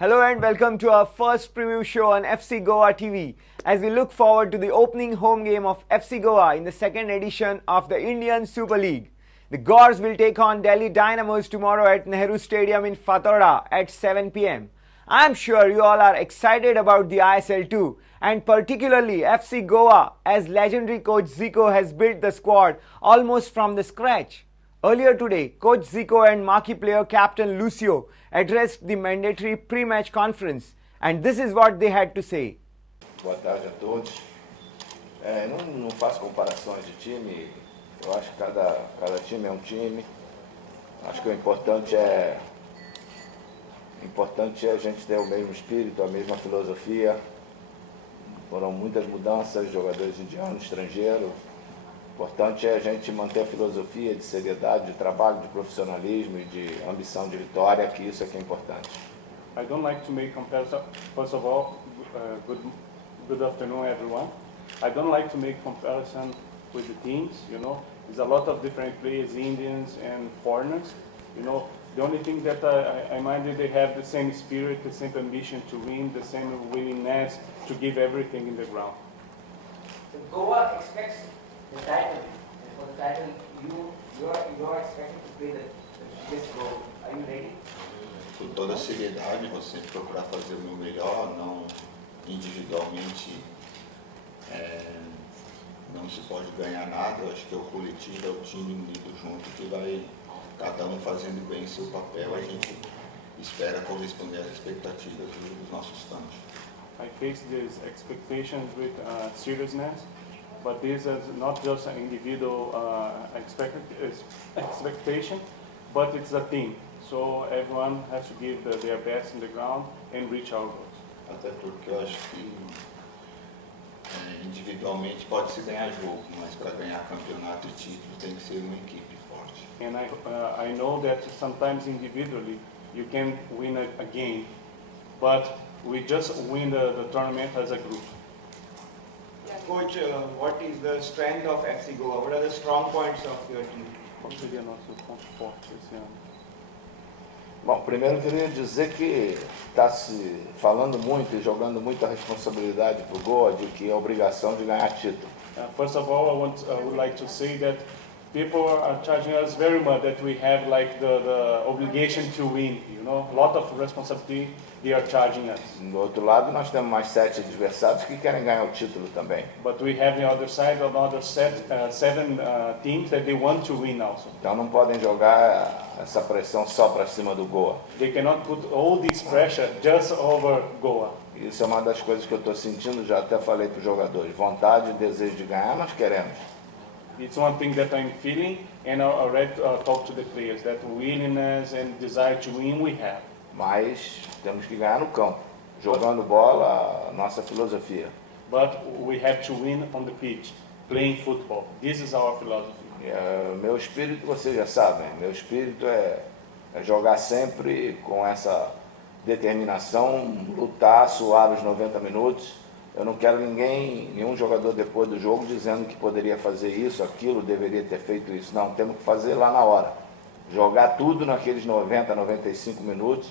Hello and welcome to our first preview show on FC Goa TV as we look forward to the opening home game of FC Goa in the second edition of the Indian Super League. The Gors will take on Delhi Dynamos tomorrow at Nehru Stadium in Fatorda at 7 pm. I'm sure you all are excited about the ISL too, and particularly FC Goa as legendary coach Zico has built the squad almost from the scratch. Earlier today, Coach Zico and marquee player captain Lucio addressed the mandatory pre-match conference, and this is what they had to say. Boa tarde a todos. Não faço comparações de time, eu acho que cada time é um time. Acho que o importante é a gente ter o mesmo espírito, a mesma filosofia. Foram muitas mudanças, jogadores indianos, estrangeiros. O importante é a gente manter a filosofia de seriedade, de trabalho, de profissionalismo e de ambição de vitória, que isso é que é importante. I don't like to make comparison. First of all, good afternoon, everyone. I don't like to make comparison with the teams. There's a lot of different players, Indians and foreigners. The only thing that I mind is they have the same spirit, the same ambition to win, the same willingness to give everything in the ground. So Goa expects the title, and for the title, you are expecting to play the biggest role. Are you ready? Com toda a seriedade, vou sempre procurar fazer o meu melhor, não individualmente, não se pode ganhar nada. Eu acho que é o coletivo, é o time unido junto que vai, cada um fazendo bem seu papel, a gente espera corresponder às expectativas dos nossos fãs. I face these expectations with seriousness. But this is not just an individual expectation, but it's a team. So everyone has to give their best in the ground and reach our goals. Até porque eu acho que individualmente pode-se ganhar jogo, mas para ganhar campeonato e título tem que ser uma equipe forte. And I know that sometimes individually you can win a game, but we just win the tournament as a group. Coach, what is the strength of FC Goa? What are the strong points of your team? Qual seria nosso ponto forte esse ano? Bom, primeiro eu queria dizer que está se falando muito e jogando muita responsabilidade para o Goa de que é obrigação de ganhar título. First of all, I would like to say that people are charging us very much that we have like the obligation to win. A lot of responsibility they are charging us. Do outro lado, nós temos mais 7 adversários que querem ganhar o título também. But we have the other side, another seven teams that they want to win also. Então não podem jogar essa pressão só para cima do Goa. They cannot put all this pressure just over Goa. Isso é uma das coisas que eu estou sentindo, já até falei para os jogadores. Vontade e desejo de ganhar, nós queremos. It's one thing that I'm feeling, and I already talked to the players, that willingness and desire to win we have. Mas temos que ganhar no campo, jogando bola, a nossa filosofia. But we have to win on the pitch, playing football. This is our philosophy. Meu espírito, vocês já sabem, meu espírito é jogar sempre com essa determinação, lutar, suar os 90 minutos. Eu não quero nenhum jogador depois do jogo dizendo que poderia fazer isso, aquilo, deveria ter feito isso. Não, temos que fazer lá na hora. Jogar tudo naqueles 90, 95 minutos,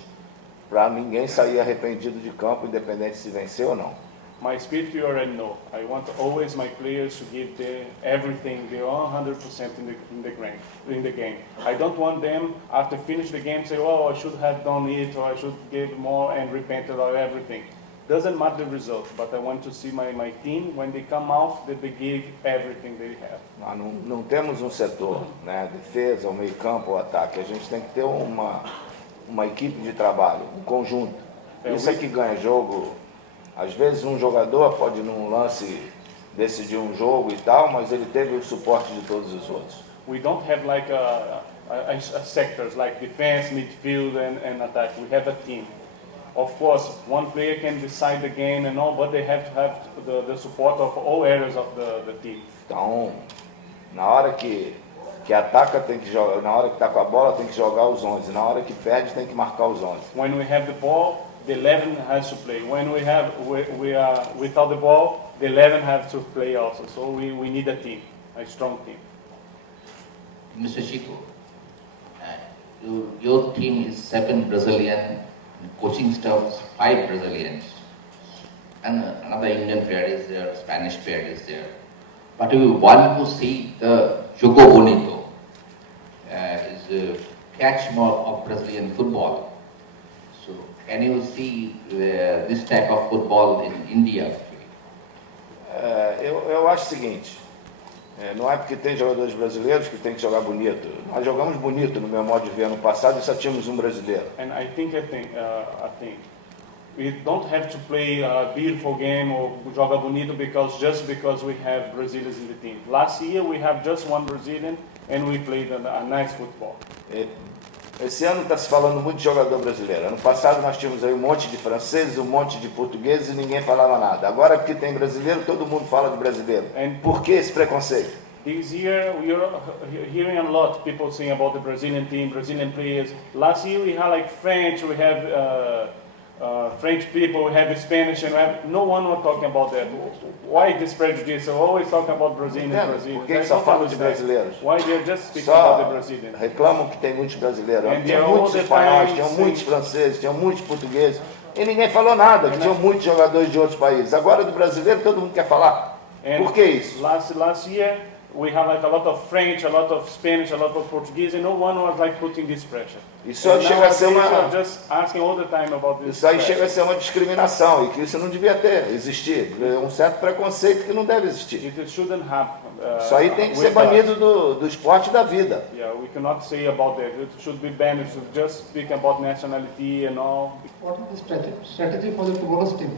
para ninguém sair arrependido de campo, independente se vencer ou não. My spirit you already know. I want always my players to give everything, their 100% in the game. I don't want them after finish the game say, oh, I should have done it, or I should give more and repent about everything. Doesn't matter the result, but I want to see my team, when they come out, that they give everything they have. Nós não temos um setor, né, defesa, o meio campo, o ataque. A gente tem que ter uma equipe de trabalho, um conjunto. Isso é que ganha jogo. Às vezes um jogador pode num lance decidir um jogo e tal, mas ele teve o suporte de todos os outros. We don't have like a sectors like defense, midfield and attack. We have a team. Of course, one player can decide the game and all, but they have to have the support of all areas of the team. Então, na hora que ataca tem que jogar, na hora que está com a bola tem que jogar os 11, na hora que perde tem que marcar os 11. When we have the ball, the 11 has to play. When we are without the ball, the 11 have to play also. So we need a team, a strong team. Mr. Chico, your team is 7 Brazilian coaching staff, 5 Brazilians, and another Indian player is there, Spanish player is there. But we want to see the Jogo Bonito, is catch more of Brazilian football. So can you see this type of football in India? Eu acho o seguinte, não é porque tem jogadores brasileiros que tem que jogar bonito. Nós jogamos bonito no meu modo de ver ano passado e só tínhamos um brasileiro. And I think we don't have to play a beautiful game or joga bonito just because we have Brazilians in the team. Last year we have just one Brazilian and we played a nice football. Esse ano está se falando muito de jogador brasileiro. Ano passado nós tínhamos aí um monte de franceses, um monte de portugueses e ninguém falava nada. Agora porque tem brasileiro, todo mundo fala de brasileiro. Por que esse preconceito? This year we are hearing a lot people saying about the Brazilian team, Brazilian players. Last year we had like French, we have French people, we have Spanish, and no one was talking about that. Why this prejudice? So always talking about Brazilians. Porque só falam de brasileiros. Why they're just speaking about the Brazilians? Reclamam que tem muitos brasileiros. And Tinha muitos espanhóis, tinham muitos franceses, tinham muitos portugueses. E ninguém falou nada, que tinham muitos jogadores de outros países. Agora do brasileiro todo mundo quer falar. Por que isso? Last year we have like a lot of French, a lot of Spanish, a lot of Portuguese, and no one was like putting this pressure. Isso aí chega a ser just asking all the time about this. Isso aí chega a ser uma discriminação e que isso não devia existir. É um certo preconceito que não deve existir. It shouldn't happen. Isso aí tem que ser banido do esporte da vida. Yeah, we cannot say about that. It should be banned. It should just speak about nationality and all. What is the strategy for the tomorrow's team?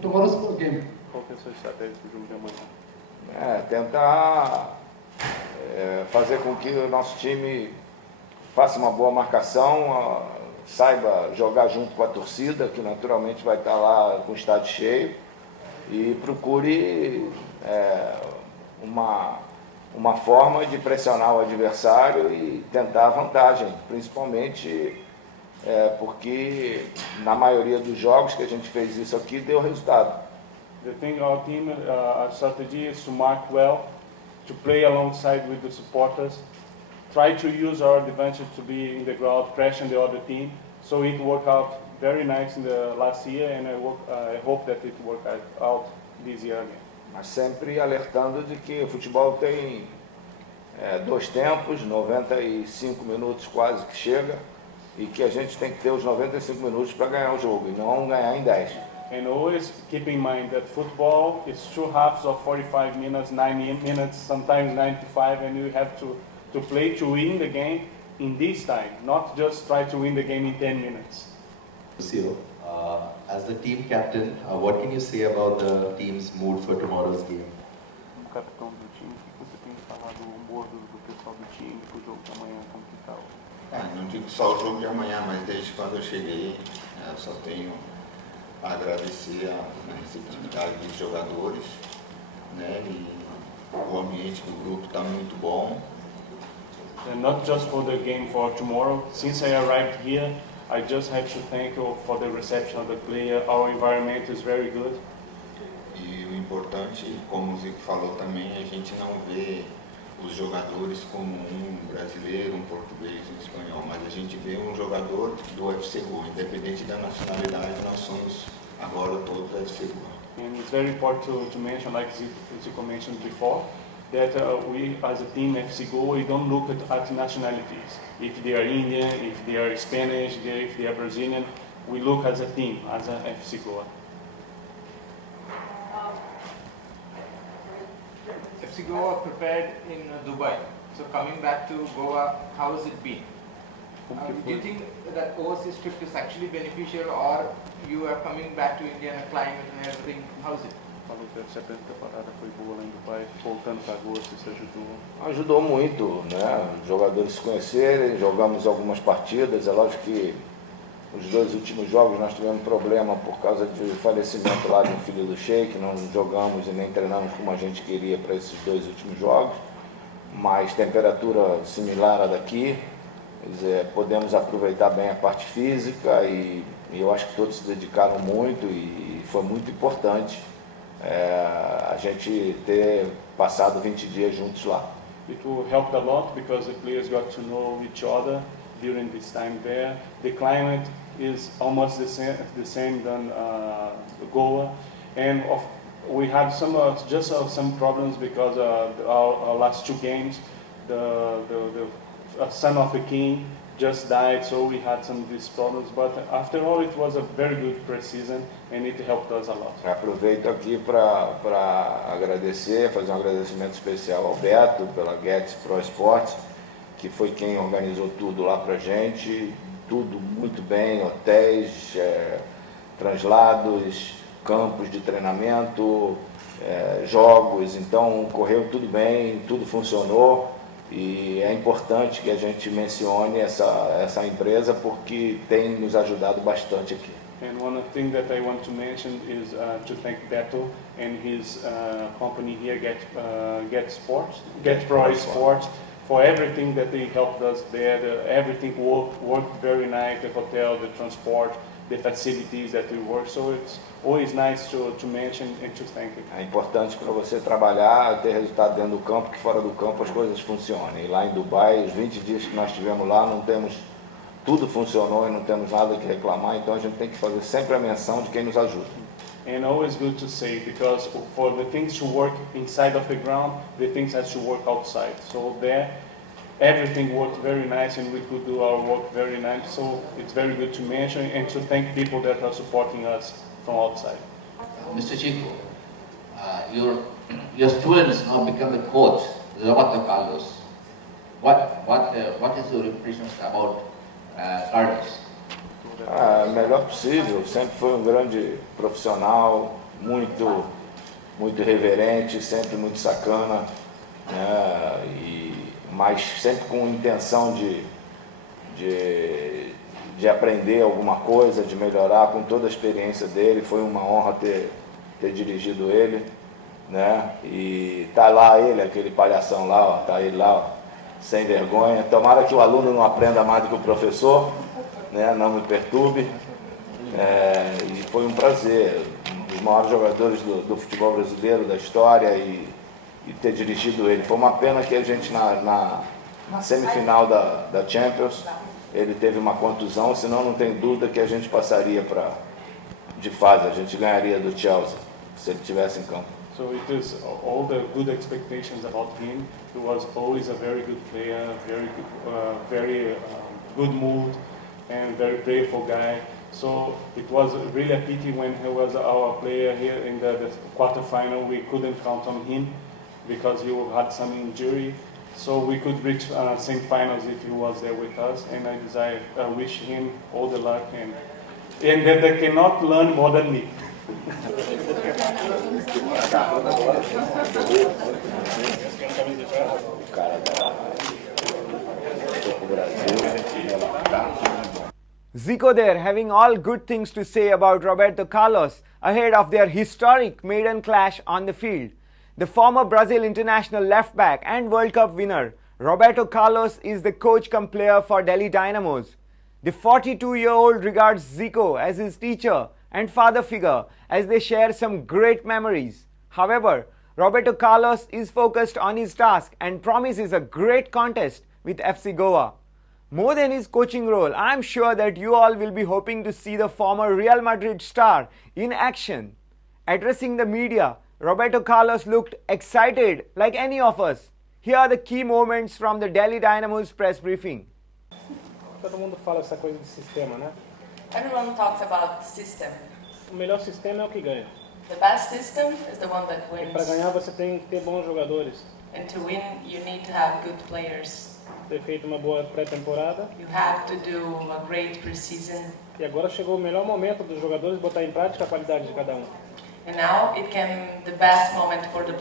Tomorrow's game. Qual que é a sua estratégia para o jogo de amanhã? Tentar fazer com que o nosso time faça uma boa marcação, saiba jogar junto com a torcida, que naturalmente vai estar lá com o estádio cheio, e procure uma forma de pressionar o adversário e tentar a vantagem, principalmente porque na maioria dos jogos que a gente fez isso aqui deu resultado. The thing our team, our strategy is to mark well, to play alongside with the supporters, try to use our advantage to be in the ground, pressing the other team. So it worked out very nice in the last year, and I hope that it worked out this year again. Mas sempre alertando de que o futebol tem 2 tempos, 95 minutos quase que chega, e que a gente tem que ter os 95 minutos para ganhar o jogo, e não ganhar em 10. And always keep in mind that football is 2 halves of 45 minutes, 90 minutes, sometimes 95, and you have to play to win the game in this time, not just try to win the game in 10 minutes. Lucio, as the team captain, what can you say about the team's mood for tomorrow's game? Como capitão do time, o que você tem que falar do humor do pessoal do time para o jogo de amanhã, como que tá? Não digo só o jogo de amanhã, mas desde quando eu cheguei, eu só tenho a agradecer a receptividade dos jogadores, né? E o ambiente do grupo está muito bom. And not just for the game for tomorrow. Since I arrived here, I just have to thank you for the reception of the player. Our environment is very good. E o importante, como o Zico falou também, a gente não vê os jogadores como um brasileiro, um português, um espanhol, mas a gente vê um jogador do FC Goa, independente da nacionalidade, nós somos agora todos FC Goa. And it's very important to mention, like Zico mentioned before, that we as a team FC Goa, we don't look at nationalities. If they are Indian, if they are Spanish, if they are Brazilian, we look as a team, as a FC Goa. FC Goa prepared in Dubai. So coming back to Goa, how has it been? Do you think that overseas trip is actually beneficial, or you are coming back to India and climate and everything? How is it? Falou que essa temporada foi boa lá em Dubai, voltando para Goa, se ajudou. Ajudou muito, né? Os jogadores se conhecerem, jogamos algumas partidas, é lógico que os 2 últimos jogos nós tivemos problema por causa do falecimento lá de um filho do Sheik, não jogamos e nem treinamos como a gente queria para esses 2 últimos jogos, mas temperatura similar à daqui, quer dizer, podemos aproveitar bem a parte física e eu acho que todos se dedicaram muito e foi muito importante a gente ter passado 20 dias juntos lá. It will help a lot because the players got to know each other during this time there. The climate is almost the same than Goa, and we had some some problems because our last 2 games, the son of the king just died, so we had some of these problems. But after all, it was a very good pre-season, and it helped us a lot. Aproveito aqui para agradecer, fazer um agradecimento especial ao Beto pela Getz Pro Sports, que foi quem organizou tudo lá para gente, tudo muito bem, hotéis, translados, campos de treinamento, jogos, então correu tudo bem, tudo funcionou. E é importante que a gente mencione essa empresa porque tem nos ajudado bastante aqui. And one thing that I want to mention is to thank Beto and his company here, Get Pro Sports, for everything that they helped us there. Everything worked very nice, the hotel, the transport, the facilities that we work. So it's always nice to mention and to thank you. É importante para você trabalhar, ter resultado dentro do campo, que fora do campo as coisas funcionem. E lá em Dubai, os 20 dias que nós tivemos lá, tudo funcionou e não temos nada que reclamar, então a gente tem que fazer sempre a menção de quem nos ajuda. And always good to say, because for the things to work inside of the ground, the things has to work outside. So there, everything worked very nice and we could do our work very nice. So it's very good to mention and to thank people that are supporting us from outside. Mr. Chico, your students now become the coach, Roberto Carlos. What is your impressions about Carlos? Melhor possível, sempre foi um grande profissional, muito reverente, sempre muito sacana, né? Mas sempre com intenção de aprender alguma coisa, de melhorar, com toda a experiência dele. Foi uma honra ter dirigido ele, né? E tá lá ele, aquele palhação lá, ó, tá ele lá, ó, sem vergonha. Tomara que o aluno não aprenda mais do que o professor, né? Não me perturbe. E foi um prazer, um dos maiores jogadores do futebol brasileiro, da história, e ter dirigido ele. Foi uma pena que a gente na semifinal da Champions, ele teve uma contusão, senão não tem dúvida que a gente passaria de fase, a gente ganharia do Chelsea, se ele estivesse em campo. So it is all the good expectations about him. He was always a very good player, very good mood, and very playful guy. So it was really a pity when he was our player here in the quarterfinal. We couldn't count on him because he had some injury. So we could reach semi-finals if he was there with us. And I wish him all the luck and that they cannot learn more than me. Zico there having all good things to say about Roberto Carlos ahead of their historic maiden clash on the field. The former Brazil international left back and World Cup winner Roberto Carlos is the coach-cum-player for Delhi Dynamos. The 42-year-old regards Zico as his teacher and father figure as they share some great memories. However, Roberto Carlos is focused on his task and promises a great contest with FC Goa. More than his coaching role, I am sure that you all will be hoping to see the former Real Madrid star in action. Addressing the media, Roberto Carlos looked excited like any of us. Here are the key moments from the Delhi Dynamos press briefing. Todo mundo fala essa coisa de sistema, né? Everyone talks about system. O melhor sistema é o que ganha. The best system is the one that E para wins. ganhar você tem que ter bons jogadores. And to win, you need to have good players. Ter feito uma boa pré-temporada. You have to do a great preseason. E agora chegou o melhor momento dos jogadores botar em prática a qualidade de cada um. And now it can the best moment for the